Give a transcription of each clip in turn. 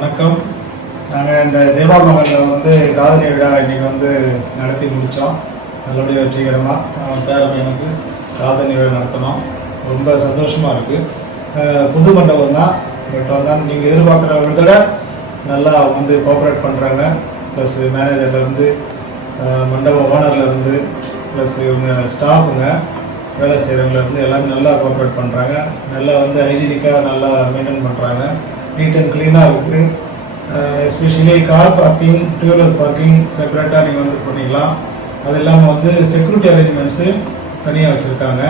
வணக்கம். நாங்கள் இந்த தேவா மகனில் காதணி விழா இன்றைக்கி நடத்தி முடித்தோம். நல்லபடியாக வெற்றிகரமாக பேரப்பையனுக்கு காதணி விழா நடத்தினோம். ரொம்ப சந்தோஷமாக இருக்குது. புது மண்டபம் தான், பட் நீங்கள் எதிர்பார்க்குற விட நல்லா கோஆப்ரேட் பண்ணுறாங்க. ப்ளஸ் மேனேஜர்லேருந்து, மண்டபம் ஓனர்லேருந்து, ப்ளஸ் இவங்க ஸ்டாஃபுங்க வேலை செய்கிறவங்கலேருந்து எல்லாமே நல்லா கோஆப்ரேட் பண்ணுறாங்க. நல்லா ஹைஜீனிக்காக நல்லா மெயின்டைன் பண்ணுறாங்க. நீட் அண்ட் க்ளீனாக இருக்குது. Especially car parking, two wheeler parking செப்பரேட்டாக நீங்கள் பண்ணிக்கலாம். அது இல்லாமல் செக்யூரிட்டி அரேஞ்ச்மெண்ட்ஸு தனியாக வச்சுருக்காங்க.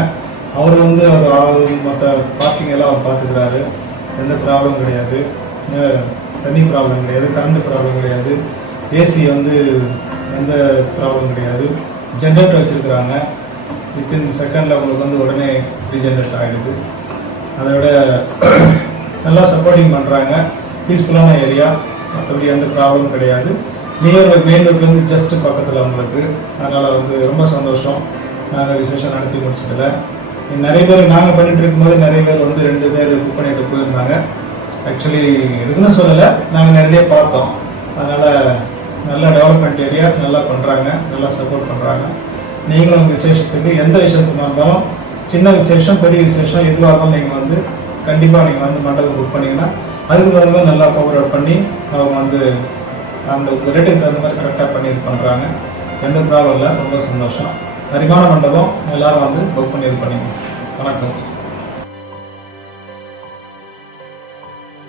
அவர் மற்ற பார்க்கிங் எல்லாம் அவர் பார்த்துக்கிறாரு. எந்த ப்ராப்ளம் கிடையாது, தண்ணி ப்ராப்ளம் கிடையாது, கரண்ட் ப்ராப்ளம் கிடையாது, ஏசி எந்த ப்ராப்ளம் கிடையாது. ஜென்ரேட்டர் வச்சுருக்குறாங்க. வித்தின் செகண்டில் உங்களுக்கு உடனே ரீஜென்ரேட் ஆகிடுது. அதை விட நல்லா சப்போர்ட்டிங் பண்ணுறாங்க. பீஸ்ஃபுல்லான ஏரியா, மற்றபடி எந்த ப்ராப்ளம் கிடையாது. நியர் மெயின் ரோட்லேருந்து ஜஸ்ட் பக்கத்தில் உங்களுக்கு. அதனால் ரொம்ப சந்தோஷம். நாங்கள் விசேஷம் நடத்தி முடிச்சதில் நிறைய பேர் நாங்கள் பண்ணிகிட்டு இருக்கும்போது நிறைய பேர் 2 பேர் புக் பண்ணிட்டு போயிருந்தாங்க. ஆக்சுவலி எதுக்குன்னு சொல்லலை, நாங்கள் நிறைய பார்த்தோம். அதனால் நல்ல டெவலப்மெண்ட் ஏரியா, நல்லா பண்ணுறாங்க, நல்லா சப்போர்ட் பண்ணுறாங்க. நீங்களும் விசேஷத்துக்கு எந்த விசேஷமாக இருந்தாலும், சின்ன விசேஷம் பெரிய விசேஷம் எதுவாக இருந்தாலும் நீங்கள் கண்டிப்பாக நீங்கள் மண்டபம் புக் பண்ணிங்கன்னா அதுக்கு தகுந்த மாதிரி நல்லா கோஆப்ரேட் பண்ணி அவங்க அந்த ரேட்டுக்கு தகுந்த மாதிரி கரெக்டாக பண்ணி இது பண்ணுறாங்க. எந்த ப்ராப்ளம் இல்லை. ரொம்ப சந்தோஷம். அருமையான மண்டபம். எல்லோரும் புக் பண்ணி இது பண்ணிங்க. வணக்கம்.